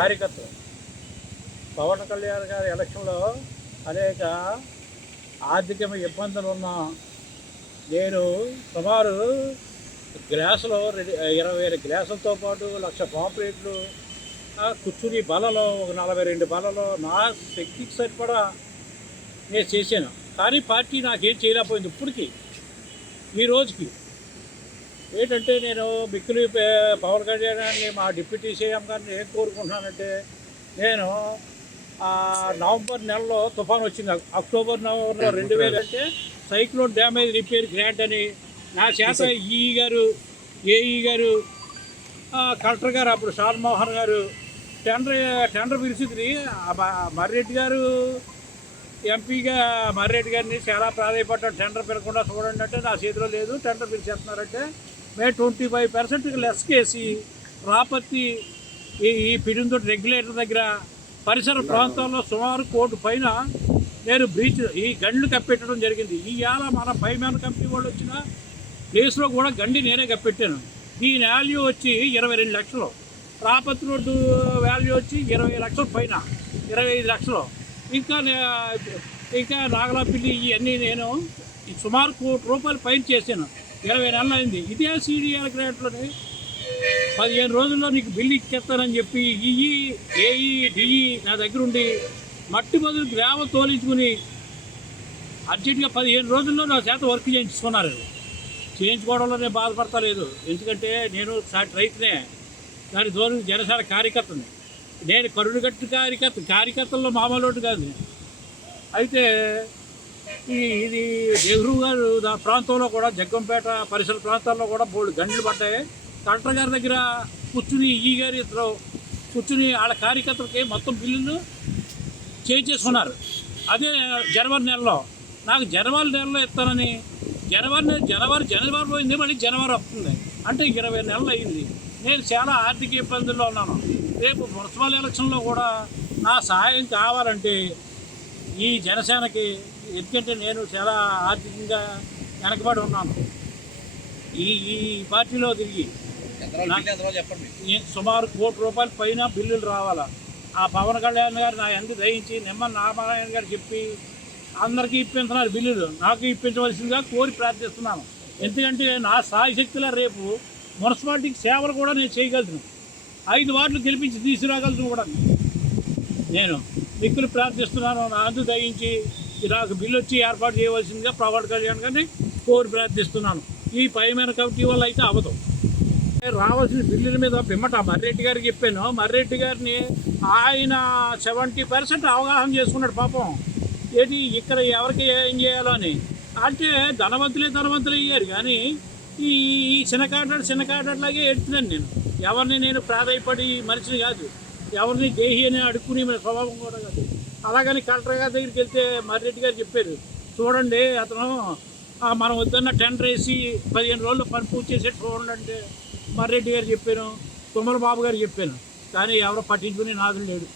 కార్యకర్తలు. పవన్ కళ్యాణ్ గారి ఎలక్షన్లో అనేక ఆర్థిక ఇబ్బందులు ఉన్న నేను సుమారు గ్లాసులో 20,000 గ్లాసులతో పాటు 1,00,000 పాంప్లెట్లు, కూర్చుని బలలో ఒక 42 బలలో నా శక్తికి సరిపడా నేను చేశాను. కానీ పార్టీ నాకేం చేయలేకపోయింది ఇప్పటికీ ఈ రోజుకి. ఏంటంటే నేను మిక్కిలి పవన్ కళ్యాణాన్ని మా డిప్యూటీ సీఎం గారిని ఏం కోరుకుంటున్నానంటే, నేను నవంబర్ నెలలో తుఫాన్ వచ్చింది, అక్టోబర్ నవంబర్లో 2000 అంటే సైక్లోన్ డ్యామేజ్ రిపేర్ గ్రాంట్ అని నా చేత ఈఈ గారు, ఏఈ గారు, కలెక్టర్ గారు అప్పుడు షాన్మోహన్ గారు టెండర్ పిలిచింది. మర్రెడ్డి గారు ఎంపీగా మర్రెడ్డి గారిని చాలా ప్రాధాన్యపడ్డాను, టెండర్ పిలకుండా చూడండి అంటే నా చేతిలో లేదు, టెండర్ పిలిచేస్తున్నారంటే మేము 25% లెస్ కేసి రాపత్తి ఈ పిడిందోటి రెగ్యులేటర్ దగ్గర పరిసర ప్రాంతాల్లో సుమారు 1 కోటి పైన నేను బ్రీచ్ ఈ గండ్లు కప్పెట్టడం జరిగింది. ఈవేళ మన పైమ్యాన్ కంపెనీ వాళ్ళు వచ్చిన ప్లేస్లో కూడా గండి నేనే కప్పెట్టాను. దీని వాల్యూ వచ్చి 22 లక్షలు, రాపత్తి రోడ్డు వాల్యూ వచ్చి 20 లక్షల పైన, 25 లక్షలు. ఇంకా నాగలాపిల్లి ఇవన్నీ నేను సుమారు 1 కోటి రూపాయలు పైన చేశాను. 20 నెలలు అయింది. ఇదే సీడీఎల్ గ్రాంట్లోని 15 రోజుల్లో నీకు బిల్లు ఇచ్చేస్తానని చెప్పి ఈఈ, ఏఈ, డిఈ నా దగ్గర ఉండి మట్టి బదులు గ్రామ తోలించుకుని అర్జెంటుగా 15 రోజుల్లో నా చేత వర్క్ చేయించుకున్నారు. చేయించుకోవడంలో నేను బాధపడతలేదు, ఎందుకంటే నేను రైతునే, దాని దూరం జనసేన కార్యకర్తని. నేను కరుడుగట్టు కార్యకర్తల్లో మామూలు కాదు. అయితే ఇది నెహ్రూ గారు ప్రాంతంలో కూడా జగ్గంపేట పరిసర ప్రాంతాల్లో కూడా బోల్డ్ గంటలు పడ్డాయి. కలెక్టర్ గారి దగ్గర కూర్చుని ఈ గారి ఇద్దరు కూర్చుని వాళ్ళ కార్యకర్తలకి మొత్తం బిల్లులు చేయించేసుకున్నారు. అదే జనవరి నెలలో నాకు జనవరి నెలలో ఇస్తానని జనవరి పోయింది, మళ్ళీ జనవరి వస్తుంది అంటే 20 నెలలు అయింది. నేను చాలా ఆర్థిక ఇబ్బందుల్లో ఉన్నాను. రేపు మున్సిపల్ ఎలక్షన్లో కూడా నా సహాయం కావాలంటే ఈ జనసేనకి, ఎందుకంటే నేను చాలా ఆర్థికంగా వెనకబడి ఉన్నాను. ఈ పార్టీలో తిరిగి సుమారు 1 కోటి రూపాయల పైన బిల్లులు రావాలా. ఆ పవన్ కళ్యాణ్ గారు నా ఎందుకు దయించి నిమ్మల నారాయణ గారు చెప్పి అందరికీ ఇప్పించున్నారు బిల్లులు, నాకు ఇప్పించవలసిందిగా కోరి ప్రార్థిస్తున్నాను. ఎందుకంటే నా సాయశక్తిలో రేపు మున్సిపాలిటీకి సేవలు కూడా నేను చేయగలుగుతాను, 5 వార్డులు గెలిపించి తీసుకురాగలను కూడా నేను మిక్కులు ప్రార్థిస్తున్నాను. నా అందు దయించి నాకు బిల్లు వచ్చి ఏర్పాటు చేయవలసిందిగా పవన్ కళ్యాణ్ గారిని కోరి ప్రార్థిస్తున్నాను. ఈ పైమైన కమిటీ వల్ల అయితే అవ్వదు. రావాల్సిన బిల్లుల మీద పిమ్మట మర్రెడ్డి గారికి చెప్పాను. మర్రెడ్డి గారిని ఆయన 70% అవగాహన చేసుకున్నాడు పాపం. ఏది ఇక్కడ ఎవరికి ఏం చేయాలో అని. అంటే ధనవంతులే అయ్యారు, కానీ ఈ చిన్నకాటలాగే ఎడుతున్నాను నేను. ఎవరిని నేను ప్రాధాయపడి మనిషిని కాదు, ఎవరిని దేహి అని అడుక్కునే స్వభావం కూడా కాదు. అలాగని కలెక్టర్ గారి దగ్గరికి వెళ్తే మర్రెడ్డి గారు చెప్పారు, చూడండి అతను మనం వద్దన్న టెండర్ వేసి 15 రోజుల్లో పని పూర్తి చేసేట్టు చూడండి అంటే మర్రెడ్డి గారు చెప్పాను, తుమ్మల బాబు గారు చెప్పాను, కానీ ఎవరో పట్టించుకుని నాదులు లేడు.